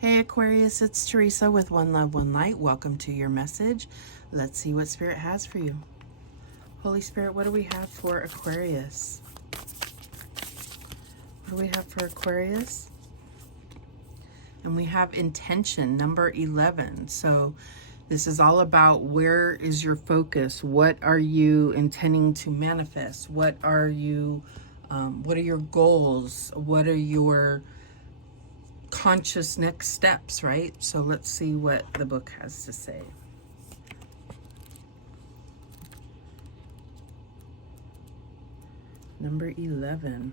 Hey Aquarius, it's Teresa with One Love, One Light. Welcome to your message. Let's see what Spirit has for you. Holy Spirit, what do we have for Aquarius? What do we have for Aquarius? And we have intention, number 11. So this is all about where is your focus? What are you intending to manifest? What are your goals? What are your conscious next steps, right? So let's see what the book has to say. Number 11.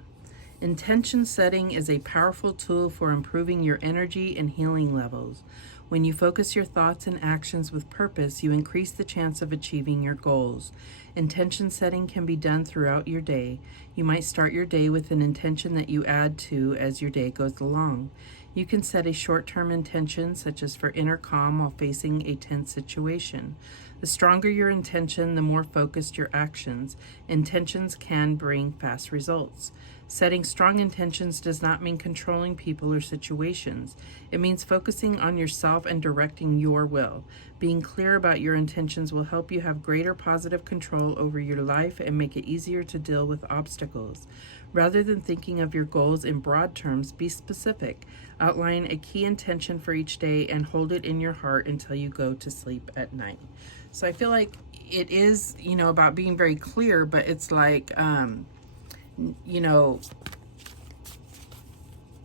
Intention setting is a powerful tool for improving your energy and healing levels. When you focus your thoughts and actions with purpose, you increase the chance of achieving your goals. Intention setting can be done throughout your day. You might start your day with an intention that you add to as your day goes along. You can set a short-term intention, such as for inner calm while facing a tense situation. The stronger your intention, the more focused your actions. Intentions can bring fast results. Setting strong intentions does not mean controlling people or situations. It means focusing on yourself and directing your will. Being clear about your intentions will help you have greater positive control over your life and make it easier to deal with obstacles. Rather than thinking of your goals in broad terms, be specific. Outline a key intention for each day and hold it in your heart until you go to sleep at night. So I feel like it is, about being very clear, but it's like,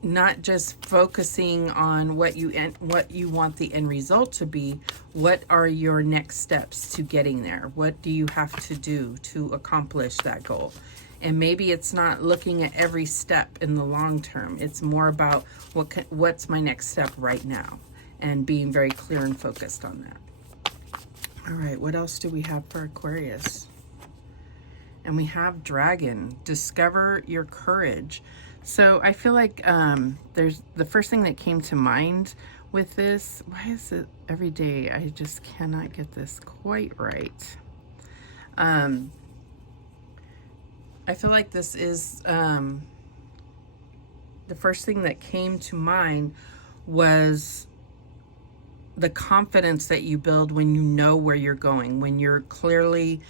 not just focusing on what you want the end result to be. What are your next steps to getting there? What do you have to do to accomplish that goal? And maybe it's not looking at every step in the long term. It's more about what's my next step right now, and being very clear and focused on that. All right, what else do we have for Aquarius? And we have Dragon. Discover your courage. So I feel like there's the first thing that came to mind with this. Why is it every day I just cannot get this quite right? I feel like this is the first thing that came to mind was the confidence that you build when you know where you're going, when you're clearly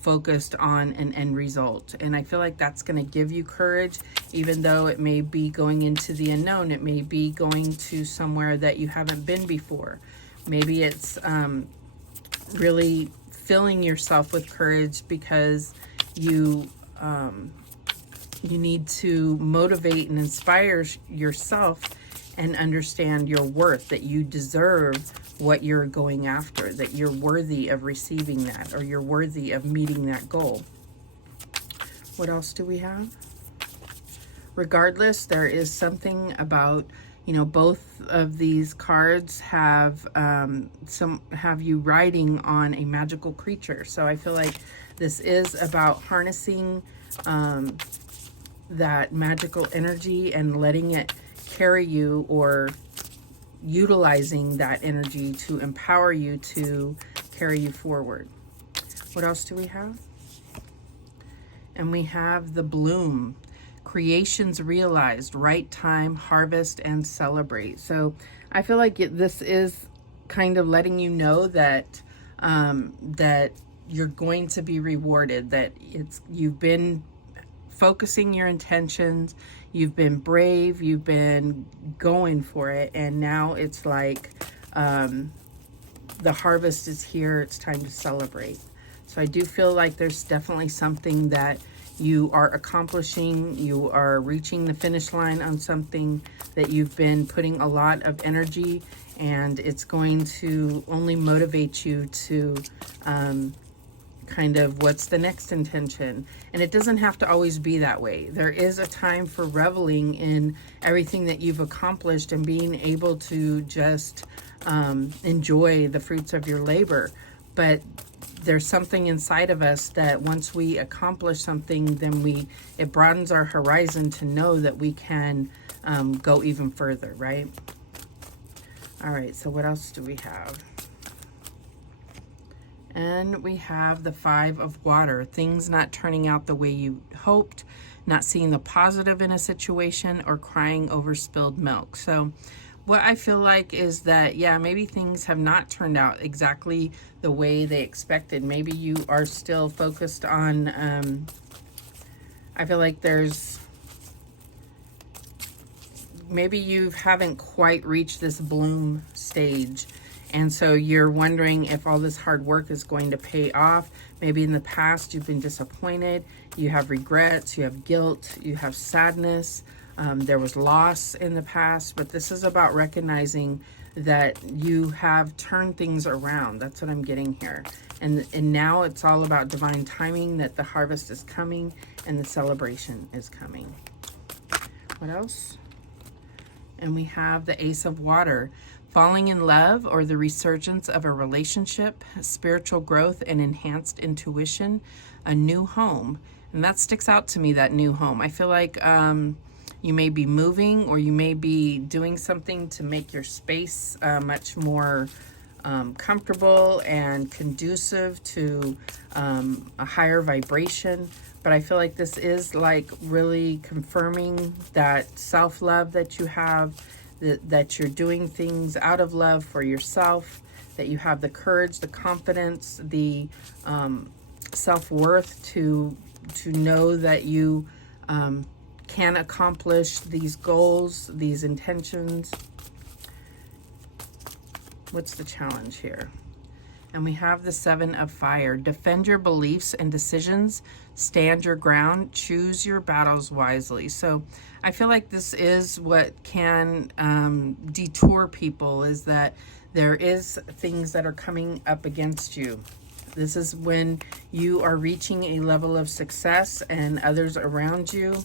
focused on an end result. And I feel like that's going to give you courage, even though it may be going into the unknown. It may be going to somewhere that you haven't been before. Maybe it's really filling yourself with courage because you need to motivate and inspire yourself and understand your worth, that you deserve what you're going after, that you're worthy of receiving that, or you're worthy of meeting that goal. What else do we have? Regardless, there is something about, both of these cards have you riding on a magical creature. So I feel like this is about harnessing that magical energy and letting it carry you, or utilizing that energy to empower you to carry you forward. What else do we have? And we have the bloom. Creations realized, right time, harvest, and celebrate. So I feel like this is kind of letting you know that that you're going to be rewarded, that you've been focusing your intentions, you've been brave, you've been going for it, and now it's like the harvest is here. It's time to celebrate. So I do feel like there's definitely something that you are accomplishing. You are reaching the finish line on something that you've been putting a lot of energy, and it's going to only motivate you to kind of what's the next intention. And it doesn't have to always be that way. There is a time for reveling in everything that you've accomplished and being able to just enjoy the fruits of your labor. But there's something inside of us that once we accomplish something, then it broadens our horizon to know that we can go even further, right? All right, so what else do we have? And we have the 5 of water. Things not turning out the way you hoped, not seeing the positive in a situation, or crying over spilled milk. So what I feel like is that, yeah, maybe things have not turned out exactly the way they expected. Maybe you are still focused on, I feel like maybe you haven't quite reached this bloom stage. And so you're wondering if all this hard work is going to pay off. Maybe in the past you've been disappointed. You have regrets, you have guilt, you have sadness. There was loss in the past, but this is about recognizing that you have turned things around. That's what I'm getting here. And now it's all about divine timing, that the harvest is coming and the celebration is coming. What else? And we have the Ace of Water. Falling in love or the resurgence of a relationship, spiritual growth and enhanced intuition, a new home. And that sticks out to me, that new home. I feel like you may be moving, or you may be doing something to make your space much more comfortable and conducive to a higher vibration. But I feel like this is like really confirming that self-love that you have, that you're doing things out of love for yourself, that you have the courage, the confidence, the self-worth to know that you can accomplish these goals, these intentions. What's the challenge here? And we have the Seven of Fire. Defend your beliefs and decisions. Stand your ground. Choose your battles wisely. So I feel like this is what can detour people, is that there is things that are coming up against you. This is when you are reaching a level of success and others around you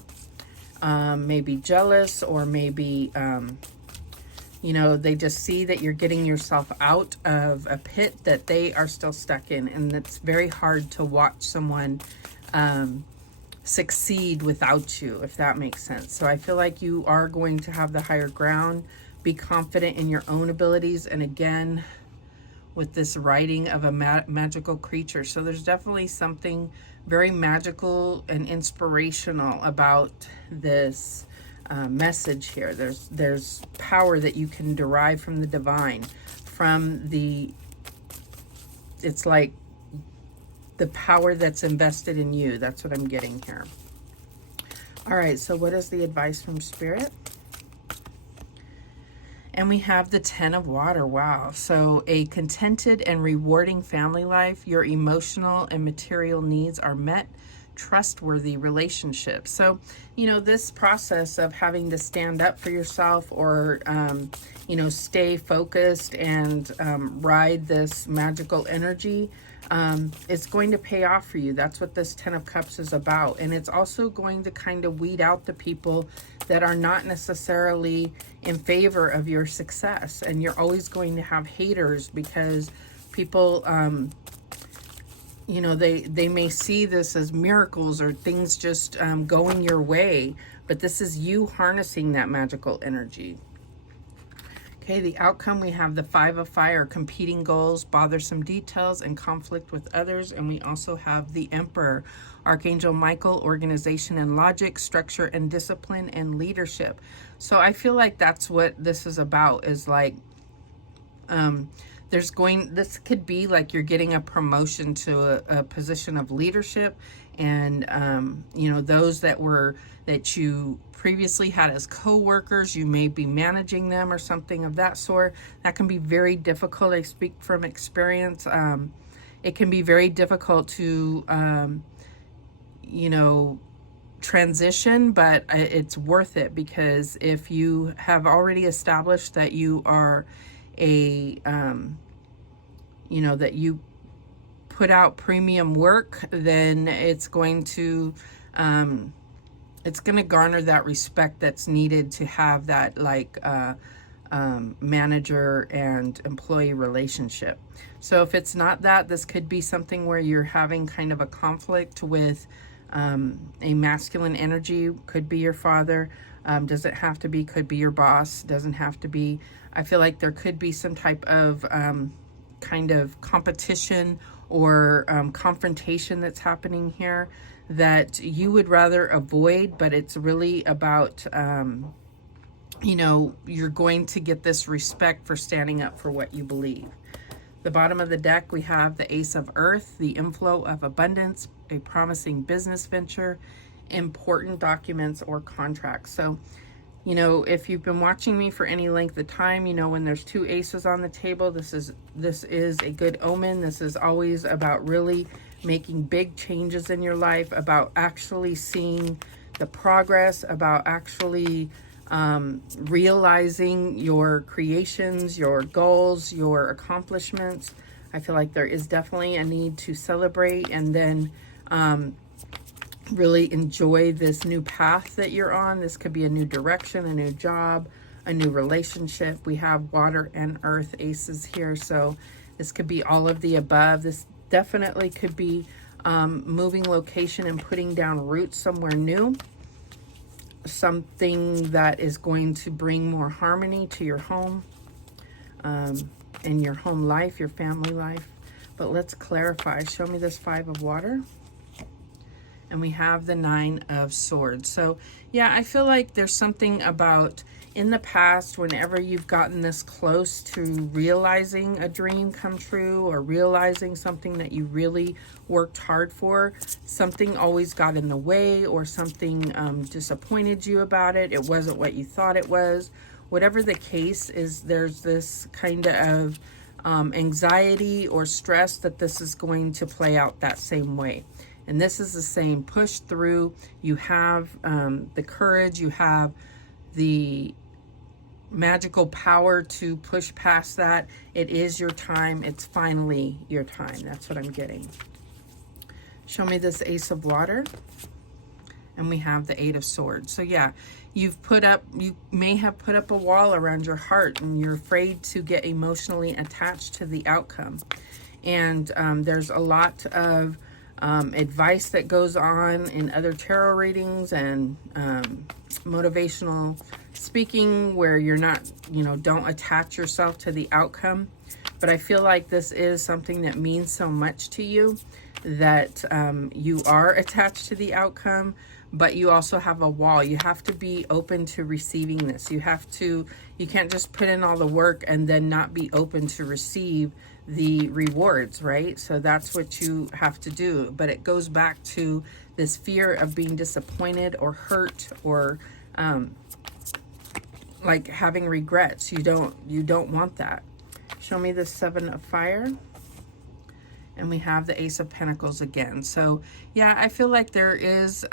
may be jealous, or maybe you know, they just see that you're getting yourself out of a pit that they are still stuck in. And it's very hard to watch someone succeed without you, if that makes sense. So I feel like you are going to have the higher ground. Be confident in your own abilities. And again, with this writing of a magical creature. So there's definitely something very magical and inspirational about this message here. There's power that you can derive from the divine, from it's like the power that's invested in you. That's what I'm getting here. All right, so what is the advice from Spirit? And we have the Ten of Water. Wow. So a contented and rewarding family life. Your emotional and material needs are met. Trustworthy relationships. So, you know, this process of having to stand up for yourself, or, you know, stay focused and ride this magical energy, it's going to pay off for you. That's what this Ten of Cups is about. And it's also going to kind of weed out the people that are not necessarily in favor of your success. And you're always going to have haters, because people, you know, they may see this as miracles or things just going your way, but this is you harnessing that magical energy. Okay, the outcome, we have the Five of Fire, competing goals, bothersome details, and conflict with others. And we also have the Emperor, Archangel Michael, organization and logic, structure and discipline, and leadership. So I feel like that's what this is about, is like, this could be like you're getting a promotion to a position of leadership, and you know, those that you previously had as co-workers, you may be managing them or something of that sort. That can be very difficult. I speak from experience. It can be very difficult to you know, transition, but it's worth it, because if you have already established that you are a you know, that you put out premium work, then it's going to garner that respect that's needed to have that, like, manager and employee relationship. So if it's not that, this could be something where you're having kind of a conflict with a masculine energy. Could be your father. Doesn't have to be. Could be your boss. Doesn't have to be. I feel like there could be some type of kind of competition or confrontation that's happening here that you would rather avoid, but it's really about you know, you're going to get this respect for standing up for what you believe. The bottom of the deck, we have the Ace of Earth, the inflow of abundance, a promising business venture, important documents or contracts. So, you know, if you've been watching me for any length of time, you know when there's two aces on the table, this is a good omen. This is always about really making big changes in your life, about actually seeing the progress, about actually realizing your creations, your goals, your accomplishments. I feel like there is definitely a need to celebrate and then really enjoy this new path that you're on. This could be a new direction, a new job, a new relationship. We have water and earth aces here, so this could be all of the above. This definitely could be moving location and putting down roots somewhere new. Something that is going to bring more harmony to your home and your home life, your family life. But let's clarify. Show me this 5 of water. And we have the 9 of swords. So yeah, I feel like there's something about in the past, whenever you've gotten this close to realizing a dream come true or realizing something that you really worked hard for, something always got in the way or something disappointed you about it. It wasn't what you thought it was. Whatever the case is, there's this kind of anxiety or stress that this is going to play out that same way. And this is the same. Push through. You have the courage. You have the magical power to push past that. It is your time. It's finally your time. That's what I'm getting. Show me this Ace of Water. And we have the 8 of Swords. So yeah, you may have put up a wall around your heart and you're afraid to get emotionally attached to the outcome. And there's a lot of advice that goes on in other tarot readings and motivational speaking where you're not, you know, don't attach yourself to the outcome. But I feel like this is something that means so much to you that you are attached to the outcome, but you also have a wall. You have to be open to receiving this. You can't just put in all the work and then not be open to receive the rewards, right? So that's what you have to do. But it goes back to this fear of being disappointed or hurt or like having regrets. You don't want that. Show me the 7 of Fire. And we have the Ace of Pentacles again. So yeah, I feel like there is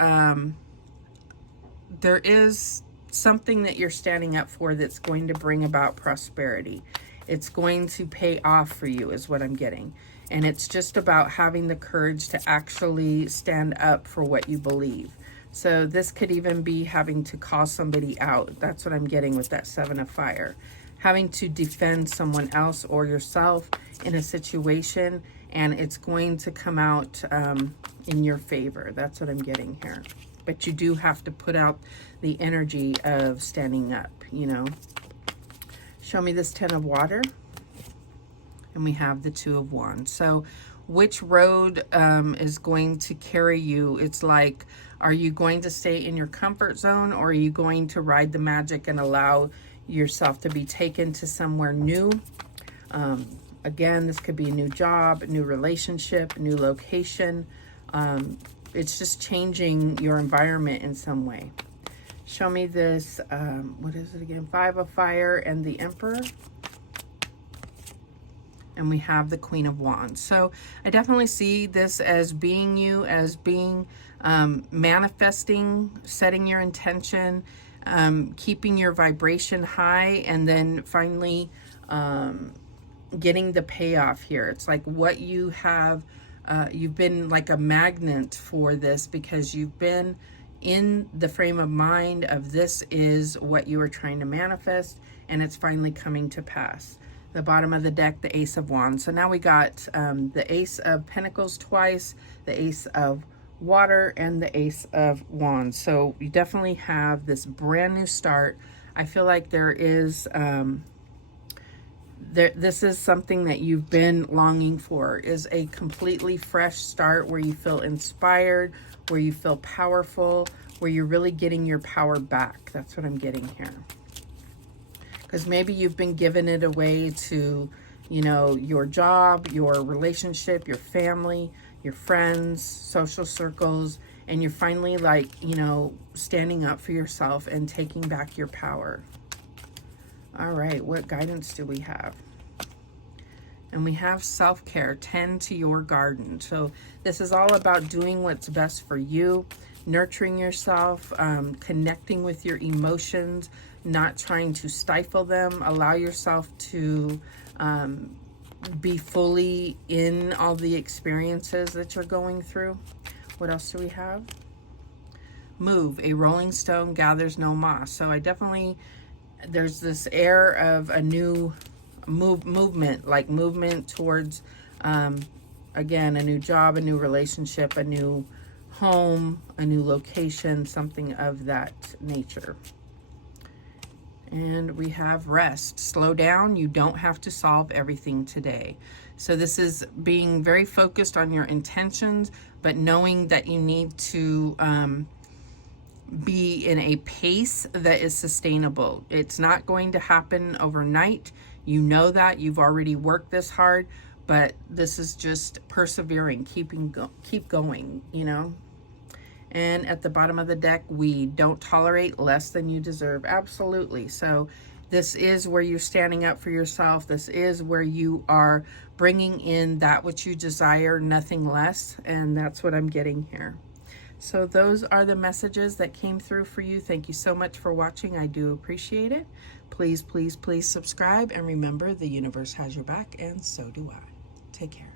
something that you're standing up for that's going to bring about prosperity. It's going to pay off for you is what I'm getting. And it's just about having the courage to actually stand up for what you believe. So this could even be having to call somebody out. That's what I'm getting with that 7 of Fire. Having to defend someone else or yourself in a situation, and it's going to come out in your favor. That's what I'm getting here. But you do have to put out the energy of standing up, you know. Show me this 10 of Water. And we have the 2 of Wands. So which road is going to carry you? It's like, are you going to stay in your comfort zone, or are you going to ride the magic and allow yourself to be taken to somewhere new? Again, this could be a new job, a new relationship, a new location. It's just changing your environment in some way. Show me this, what is it again? 5 of Fire and the Emperor. And we have the Queen of Wands. So I definitely see this as being you, as being manifesting, setting your intention, keeping your vibration high, and then finally getting the payoff here. It's like what you have, you've been like a magnet for this because you've been in the frame of mind of this is what you are trying to manifest, and it's finally coming to pass. The bottom of the deck, the Ace of Wands. So now we got the Ace of Pentacles twice, the Ace of Water, and the Ace of Wands. So you definitely have this brand new start. I feel like there is, this is something that you've been longing for, is a completely fresh start where you feel inspired, where you feel powerful, where you're really getting your power back. That's what I'm getting here. because maybe you've been giving it away to, you know, your job, your relationship, your family, your friends, social circles, and you're finally like, you know, standing up for yourself and taking back your power. All right, what guidance do we have? And we have self-care, tend to your garden. So this is all about doing what's best for you, nurturing yourself, connecting with your emotions, not trying to stifle them. Allow yourself to be fully in all the experiences that you're going through. What else do we have? Move, a rolling stone gathers no moss. So I definitely, there's this air of a new movement, like movement towards, again, a new job, a new relationship, a new home, a new location, something of that nature. And we have rest. Slow down. You don't have to solve everything today. So this is being very focused on your intentions, but knowing that you need to be in a pace that is sustainable. It's not going to happen overnight. You know that. You've already worked this hard, but this is just persevering, keep going, you know. And at the bottom of the deck, we don't tolerate less than you deserve. Absolutely. So this is where you're standing up for yourself. This is where you are bringing in that which you desire, nothing less. And that's what I'm getting here. So those are the messages that came through for you. Thank you so much for watching. I do appreciate it. Please, please, please subscribe. And remember, the universe has your back, and so do I. Take care.